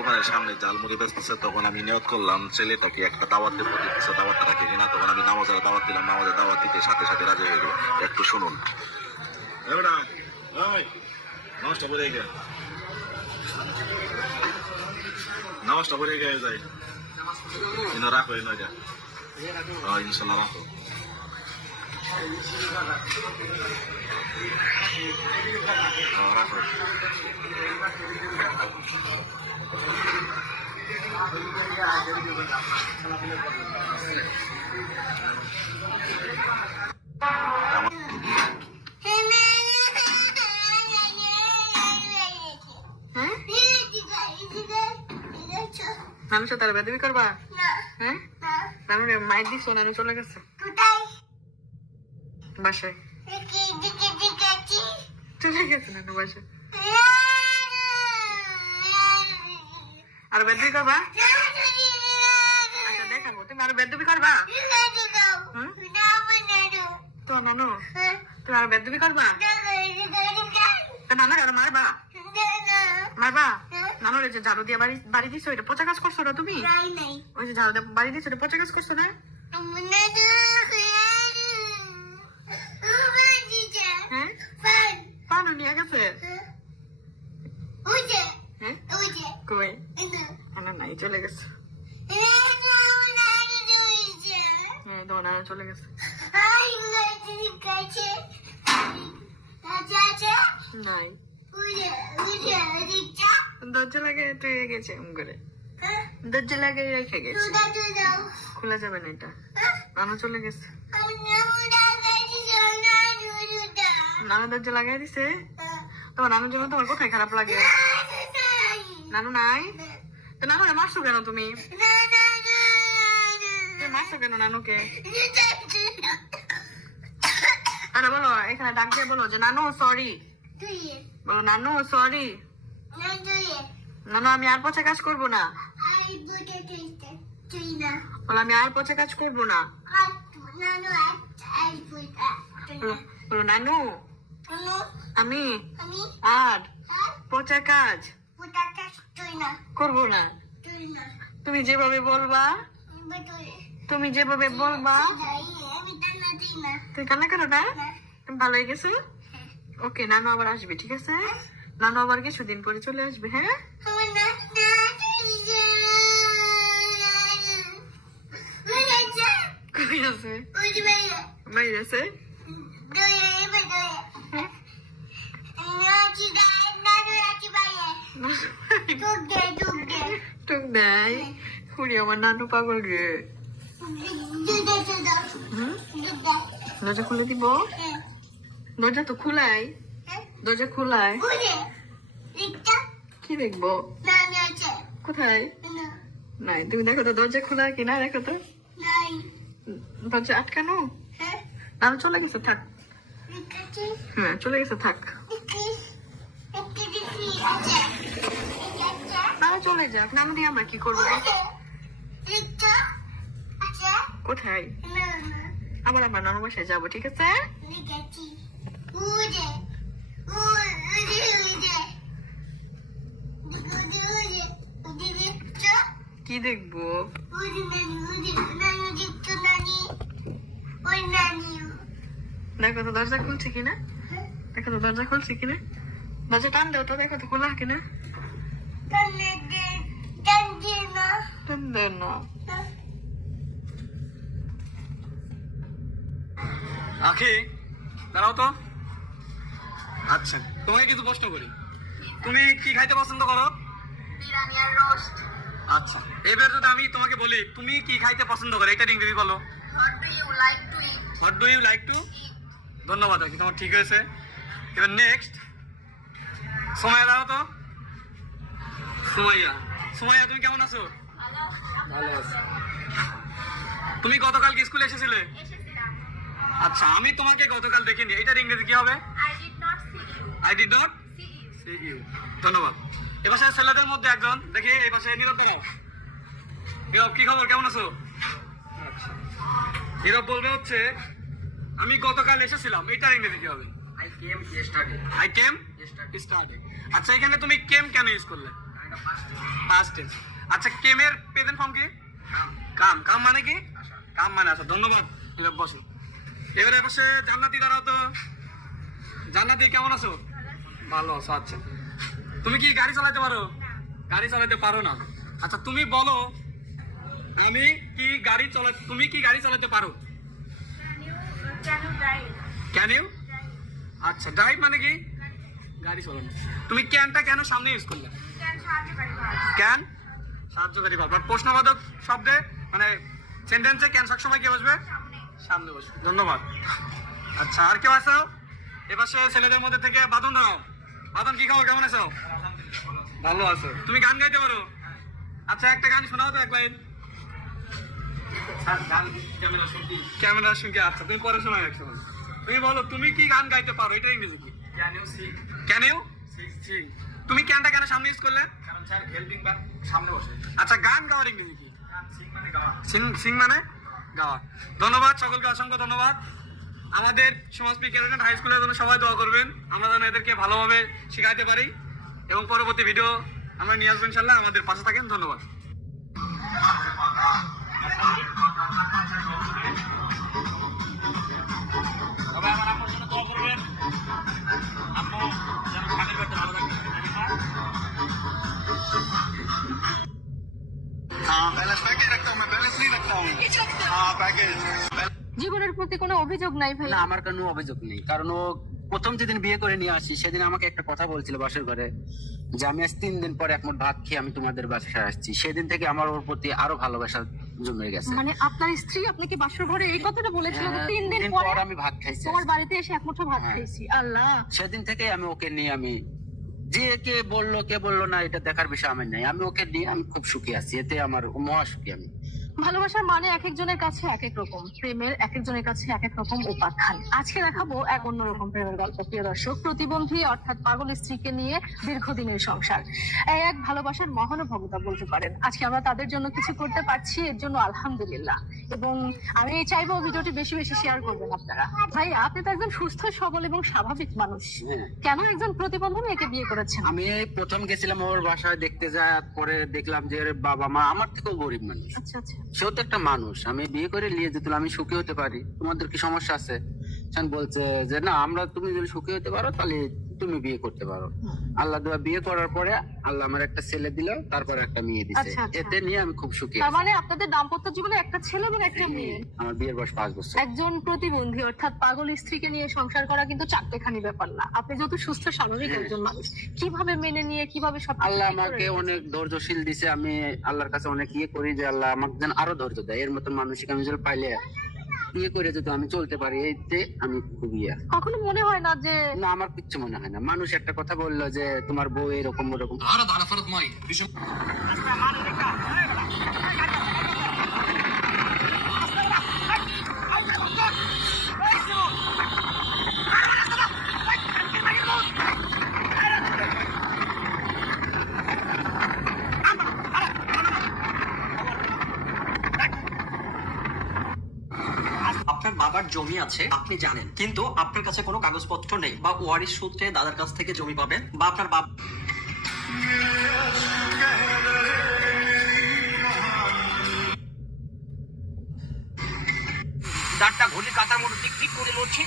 দোকানের সামনে জাল জালমুড়ি বেচতেছে, তখন আমি নিয়ত করলাম, ছেলেটাকে একটা দাওয়াত দেবো, দিতেছে দাওয়াতটা রাখে কিনা, তখন আমি নামাজের দাওয়াত দিলাম, নামাজের দাওয়াত দিতে সাথে সাথে রাজি হয়ে গেল। একটু শুনুন। পড়ে গে। নামাজটা ইনো রাখো ইনশাল্লাহ রাখো। হ্যাঁ, সাথে আর বেদবি করবা? হ্যাঁ? নানু রে মাইর দিস নানু চলে গেছে। বাসায়। চলে গেছে নানু বাসায়। আর বেদবি করবা? আচ্ছা দেখাবো। তুমি আর বেদবি করবা? তো নানু তুমি আর বেদবি করবা? তো আর মারবা? মারবা? নানু যে ঝাড়ু দিয়ে বাড়ি বাড়ি দিছো এটা পচা কাজ করছ না তুমি? ওই যে ঝাড়ু দিয়ে বাড়ি দিছো এটা পচা কাজ করছ না? নিয়ে গেছে কই না নাই চলে গেছে হ্যাঁ তোমার নানু চলে গেছে নাই দরজা লাগে তুই গেছে এম করে দরজা লাগে রেখে গেছে খোলা যাবে না এটা নানু চলে গেছে নানু দরজা লাগাই দিছে? তোমার নানুর জন্য তোমার কোথায় খারাপ লাগে? নানু নাই? তো নানু মারছো কেন তুমি? মারছো কেন নানুকে? আরে বলো এখানে ডাক দিয়ে বলো যে নানু সরি বলো নানু সরি নানু আমি আর পচা কাজ করব না। বলো আমি আর পচা কাজ করব না। বলো নানু আমি? আর? পচা কাজ? করব না। তুমি যেভাবে বলবা তুমি যেভাবে বলবা। তুমি কান্না করো না। তুমি ভালো হয়ে গেছো? ওকে নানু আবার আসবে ঠিক আছে? নানু আবার কিছুদিন পরে চলে আসবে হ্যাঁ? কই আছে? বাইরে আছে হ্যাঁ? টুক দেয়? খুলি আমার নানু পাগল রে। দরজা খুলে দিব? দরজা তো খুলাই। দরজা খুলাই। কি দেখব? কোথায়? নাই। তুমি দেখো তো দরজা খোলা কিনা দেখো তো। দরজা আটকানো? নানু চলে গেছে থাক। হ্যাঁ চলে গেছে থাক। চলে যাক। নানু দিয়ে আমরা কি করব? কোথায়? আবার আমরা নানু বাসায় যাব, ঠিক আছে? কি দেখব? দেখো তো দরজা খুলছে কিনা? দেখো তো দরজা খুলছে কিনা? দরজা টান দাও তো দেখো তো খোলা কিনা টান দাও না। আখি দাঁড়াও তো। আচ্ছা তোমাকে কিছু প্রশ্ন করি। তুমি কি খাইতে পছন্দ করো? বিরিয়ানি আর রোস্ট। আচ্ছা এবার যদি আমি তোমাকে বলি তুমি কি খাইতে পছন্দ করো? এটা ইংরেজি বলো। What do you like to eat? What do you like to ধন্যবাদ আখি তোমার ঠিক হয়েছে। এবার নেক্সট সময় দাও তো। সুমাইয়া সুমাইয়া তুমি কেমন আছো? ভালো আছি। তুমি গতকাল কি স্কুলে এসেছিলে? আচ্ছা আমি তোমাকে গতকাল দেখিনি। এটার ইংরেজি কি হবে. I did not see you ধন্যবাদ। এ পাশে ছেলেদের মধ্যে একজন। দেখি এই পাশে নীরব দাঁড়াও। নীরব কি খবর? কেমন আছো? আচ্ছা। নীরব বলবে হচ্ছে আমি গতকাল এসেছিলাম। এটার ইংরেজি কি হবে? I came yesterday. I came. স্টার্টে আচ্ছা এখানে তুমি কেম কেন ইউজ করলে? পাস্ট টেন্স আচ্ছা কেমের প্রেজেন্ট ফর্ম কি? কাম কাম মানে কি? কাম মানে আচ্ছা ধন্যবাদ বসো। এবারে বসে জান্নাতি দাঁড়াও তো। জান্নাতি কেমন আছো? ভালো আছো আচ্ছা। তুমি কি গাড়ি চালাতে পারো? গাড়ি চালাতে পারো না। আচ্ছা তুমি বলো আমি কি গাড়ি চালা তুমি কি গাড়ি চালাতে পারো? ক্যান ইউ আচ্ছা ড্রাইভ মানে কি? গাড়ি চালানো। তুমি ক্যানটা কেন সামনে ইউজ করলে? ক্যান সাহায্যকারী ভাব আর প্রশ্নবাদক শব্দে মানে সেন্টেন্সে ক্যান সবসময় কে বসবে? সামনে। বসবে। ধন্যবাদ। আচ্ছা আর কেউ আছো? এপাশে ছেলেদের মধ্যে থেকে বাদন দাও। বাদন কি খবর? কেমন আছো? ভালো আছো। তুমি গান গাইতে পারো? আচ্ছা একটা গান শোনাও তো এক লাইন। ক্যামেরা শুনকে আচ্ছা তুমি পরে শোনাও এক সময় তুমি বলো তুমি কি গান গাইতে পারো? এটা ইংরেজি কি ক্যান ইউ তুমি ক্যানটা কেন সামনে ইউজ করলে? আচ্ছা গান গাওয়ার ইংরেজি কি? সিং সিং মানে গাওয়া। ধন্যবাদ সকলকে অসংখ্য ধন্যবাদ। আমাদের সমাজ ক্যারেন্ট হাই স্কুলের জন্য সবাই দোয়া করবেন। আমরা যেন এদেরকে ভালোভাবে শেখাতে পারি এবং পরবর্তী ভিডিও আমরা নিয়ে আসব ইনশাল্লাহ। আমাদের পাশে থাকেন ধন্যবাদ। জীবনের প্রতি কোনো অভিযোগ নাই ভাই? না আমার কোনো অভিযোগ নেই। কারণ ও প্রথম যেদিন বিয়ে করে নিয়ে আসি সেদিন আমাকে একটা কথা বলছিল বাসের ঘরে যে আমি আজ তিন দিন পরে একমত ভাত খেয়ে আমি তোমাদের বাসায় আসছি। সেদিন থেকে আমার ওর প্রতি আরও ভালোবাসা জমে গেছে। মানে আপনার স্ত্রী আপনাকে বাসর ঘরে এই কথাটা বলেছিল হ্যাঁ, তিন দিন পর আমি ভাত খাইছি তোমার বাড়িতে এসে এক মুঠো ভাত হ্যাঁ। খেয়েছি আল্লাহ। সেদিন থেকে আমি ওকে নিয়ে আমি যে কে বলল কে বলল না, এটা দেখার বিষয় আমার নাই। আমি ওকে নিয়ে আমি খুব সুখী আছি। এতে আমার মহা সুখী আমি। ভালোবাসার মানে এক একজনের কাছে এক এক রকম। প্রেমের এক একজনের কাছে এক এক রকম উপাখ্যান। আজকে দেখাবো এক অন্যরকম প্রেমের গল্প প্রিয় দর্শক। প্রতিবন্ধী অর্থাৎ পাগল স্ত্রীকে নিয়ে দীর্ঘদিনের সংসার। এই এক ভালোবাসার মহানুভবতা বলতে পারেন। আজকে আমরা তাদের জন্য কিছু করতে পারছি এর জন্য আলহামদুলিল্লাহ। এবং আমি চাইব ভিডিওটি বেশি বেশি শেয়ার করবেন আপনারা। ভাই আপনি তো একজন সুস্থ সবল এবং স্বাভাবিক মানুষ। হ্যাঁ। কেন একজন প্রতিবন্ধী মেয়েকে বিয়ে করেছেন? আমি প্রথম গেছিলাম ওর বাসায় দেখতে যাওয়ার পরে দেখলাম যে বাবা মা আমার থেকেও গরিব মানুষ। আচ্ছা আচ্ছা। সেও তো একটা মানুষ। আমি বিয়ে করে নিয়ে যেতাম আমি সুখী হতে পারি। তোমাদের কি সমস্যা আছে? বলছে যে, না, আমরা তুমি যদি সুখী হতে পারো তাহলে তুমি বিয়ে করতে পারো। আল্লাহ দেওয়া বিয়ে করার পরে আল্লাহ আমার একটা ছেলে দিল তারপরে একটা মেয়ে দিছে। আচ্ছা, আচ্ছা। এতে নিয়ে আমি খুব সুখী তার মানে আপনাদের দাম্পত্য জীবনে একটা ছেলে এবং একটা মেয়ে? আমার বিয়ের বয়স পাঁচ বছর। একজন প্রতিবন্ধী অর্থাৎ পাগল স্ত্রীকে নিয়ে সংসার করা কিন্তু চারটেখানি ব্যাপার না। আপনি যত সুস্থ স্বাভাবিক হ্যাঁ। একজন মানুষ কীভাবে মেনে নিয়ে কীভাবে সব আল্লাহ আমাকে অনেক ধৈর্যশীল দিছে। আমি আল্লাহর কাছে অনেক ইয়ে করি যে আল্লাহ আমাকে যেন আরও ধৈর্য দেয়। এর মতন মানসিক আমি যদি পাইলে বিয়ে করে যদি আমি চলতে পারি এতে আমি খুব ইয়া। কখনো মনে হয় না যে না আমার কিচ্ছু মনে হয় না। মানুষ একটা কথা বলল যে তোমার বউ এরকম ওরকম আপনার বাবার জমি আছে, আপনি জানেন। কিন্তু আপনার কাছে কোনো কাগজপত্র নেই বা ওয়ারিশ সূত্রে দাদার কাছ থেকে জমি পাবেন বা আপনার বাবা দাঁতটা ঘড়ি কাটার মতো টিক টিক করে লড়ছে।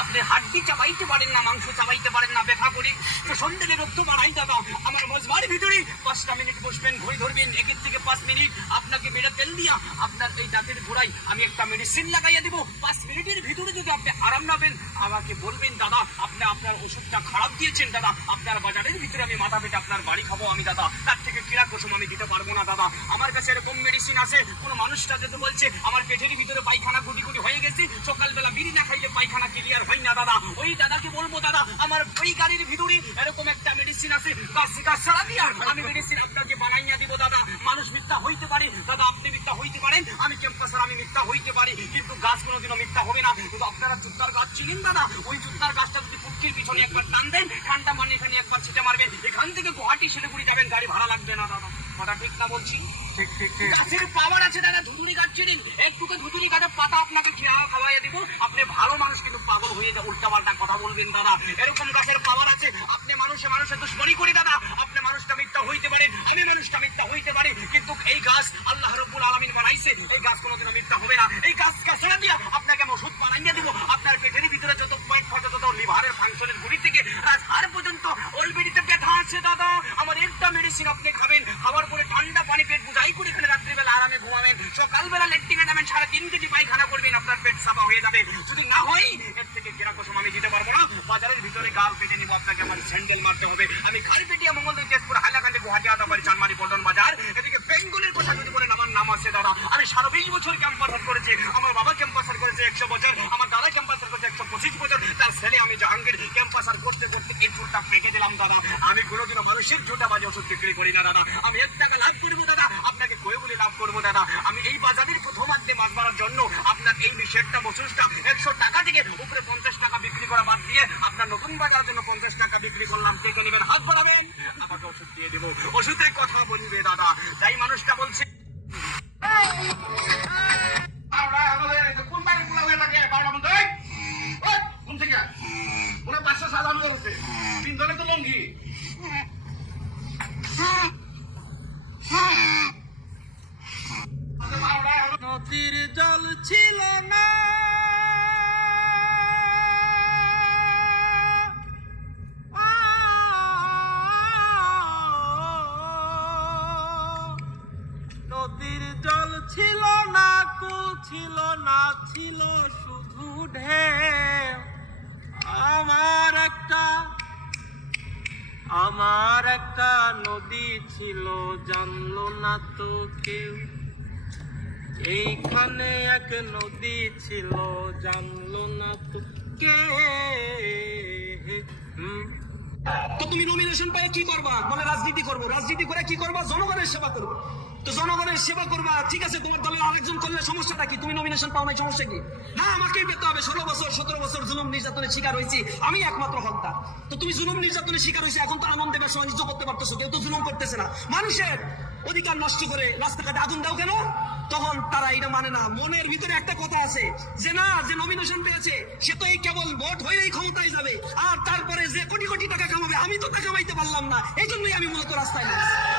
আপনি হাড্ডি চাবাইতে পারেন না, মাংস চাবাইতে পারেন না, ব্যথা করে। তো সন্ধ্যে রক্ত বাড়াই দাদা, আমার মজবার ভিতরে পাঁচটা মিনিট বসবেন, ঘড়ি ধরবেন, একের থেকে পাঁচ মিনিট আপনাকে মেরে তেল দিয়া আপনার এই দাঁতের গোড়ায় আমি একটা মেডিসিন লাগাইয়া দিব। পাঁচ মিনিটের ভিতরে যদি আপনি আরাম নাবেন আমাকে বলবেন, দাদা, আপনি আপনার ওষুধটা খারাপ দিয়েছেন, দাদা। আপনার বাজারের ভিতরে আমি মাথা পেটে আপনার বাড়ি খাব আমি, দাদা। তার থেকে কিরা কুসুম আমি দিতে পারব না, দাদা। আমার কাছে এরকম মেডিসিন আছে। কোনো মানুষটা যদি বলছে, আমার পেটের ভিতরে পায়খানা গুটি গুটি হয়ে গেছে। সকালবেলা বিড়ি না খাইলে পায়খানা ক্লিয়ার হয় না, দাদা। ওই দাদাকে বলব, দাদা, আমার ওই গাড়ির ভিতরে এরকম একটা মেডিসিন আছে। গাছ গাছ ছাড়া দিয়া আমি মেডিসিন আপনাকে বানাইয়া দিব, দাদা। মানুষ মিথ্যা হইতে পারে। দাদা, আপনি মিথ্যা হইতে পারেন। আমি ক্যাম্পাসের আমি মিথ্যা হইতে পারি। কিন্তু গাছ কোনোদিনও মিথ্যা হবে না। কিন্তু আপনারা চুত্তার গাছ চিনেন, দাদা? ওই চুত্তার গাছটা যদি পুটকির পিছনে একবার টান দেন, ঠান্ডা মানে এখানে একবার ছিটে মারবেন। এখান থেকে গুয়াহাটি শিলিগুড়ি যাবেন, গাড়ি ভাড়া লাগবে না, দাদা। কথা ঠিক না বলছি? ঠিক ঠিক ঠিক। গাছের পাওয়ার আছে দাদা ধুতুরি গাছ চিনেন একটুকে ধুতুরি গাছের পাতা আপনাকে খেয়া খাওয়াইয়া দিব। আপনি ভালো মানুষ কিন্তু পাগল হয়ে যা উল্টা পাল্টা কথা বলবেন দাদা। এরকম গাছের পাওয়ার আছে। আপনি মানুষে মানুষের দুশ্মনী করি দাদা। আপনি মানুষটা মিথ্যা হইতে পারেন আমি মানুষটা মিথ্যা হইতে পারি। কিন্তু এই গাছ আল্লাহ রব্বুল আলামিন বানাইছে এই গাছ কোনোদিনও মিথ্যা হবে না। এই গাছকে ছেড়ে দিয়া আপনাকে আমি ওষুধ বানাইয়া দিব। আপনার পেটের ভিতরে যত লিভারের ফাংশনের গুড়ি থেকে হাড় পর্যন্ত ওই বেডিতে ব্যথা আছে দাদা আমার একটা মেডিসিন আপনি খাবেন খাবার পরে ঠান্ডা পানি পেট বুঝাই করে ফেলে রাত্রিবেলা আরামে ঘুমাবেন সকালবেলা লেট্রিনে যাবেন সাড়ে তিন কেজি পায়খানা করবেন আপনার পেট সাফা হয়ে যাবে যদি না হয় এর থেকে কেরা কসম আমি দিতে পারব না বাজারের ভিতরে গাল পেটে নিবো আপনাকে আমার স্যান্ডেল মারতে হবে আমি খালি পেটিয়া মঙ্গলদৈ তেজপুর হাইলাকান্দি গুয়াহাটি আদাবাড়ি চানমারি পল্টন বাজার এদিকে বেঙ্গলের কথা যদি বলেন আমার নাম আছে, দাদা। আমি সারা বিশ বছর ক্যাম্পাসার করেছি। আমার বাবা ক্যাম্পাসার করেছে একশো বছর, আমার দাদা ক্যাম্পাসার করেছে একশো পঁচিশ বছর। তার ছেলে আমি জাহাঙ্গীর ক্যাম্পাসার করতে করতে এই চুলটা পেকে দিলাম, দাদা। আমি কোনোদিনও মানুষের ঝোটা বাজে ওষুধ বিক্রি করি না, দাদা। আমি এক টাকা লাভ করব, দাদা। আপনাকে কয়ে বলে লাভ করব, দাদা। আমি এই বাজারের প্রথমার্ধে মাছ মারার জন্য আপনার এই বিষয়টা বছরটা একশো টাকা থেকে উপরে পঞ্চাশ টাকা বিক্রি করা বাদ দিয়ে আপনার নতুন বাজারের জন্য পঞ্চাশ টাকা বিক্রি করলাম। কে কে নেবেন, হাত বাড়াবেন। আমাকে ওষুধ দিয়ে দেবো। ওষুধের ছিল না। নদীর জল ছিল না, কুল ছিল না, ছিল শুধু ঢেউ। আমার একটা আমার একটা নদী ছিল, জানলো না তো কেউ। এইখানে এক নদী ছিল, জানলো না তো তো তুমি নমিনেশন পেয়ে কি করবা? বলে রাজনীতি করব। রাজনীতি করে কি করবা? জনগণের সেবা করব। তো জনগণের সেবা করবা, ঠিক আছে, তোমার দলের আরেকজন করলে সমস্যাটা কি? তুমি নমিনেশন পাও নাই, সমস্যা কি? না আমাকেই পেতে হবে। ষোলো বছর, সতেরো বছর জুলুম নির্যাতনের শিকার হয়েছি। আমি একমাত্র হকদার তো তুমি জুলুম নির্যাতনের শিকার হয়েছে, এখন তো আনন্দে ব্যবসা বাণিজ্য করতে পারতেছো, কেউ তো জুলুম করতেছে না। মানুষের অধিকার নষ্ট করে রাস্তাঘাটে আগুন দাও কেন? তখন তারা এটা মানে না। মনের ভিতরে একটা কথা আছে যে না, যে নমিনেশন পেয়েছে, সে তো এই কেবল ভোট হয়েই ক্ষমতায় যাবে। আর তারপরে যে কোটি কোটি টাকা কামাবে, আমি তো টাকা কামাইতে পারলাম না। এই জন্যই আমি মূলত রাস্তায়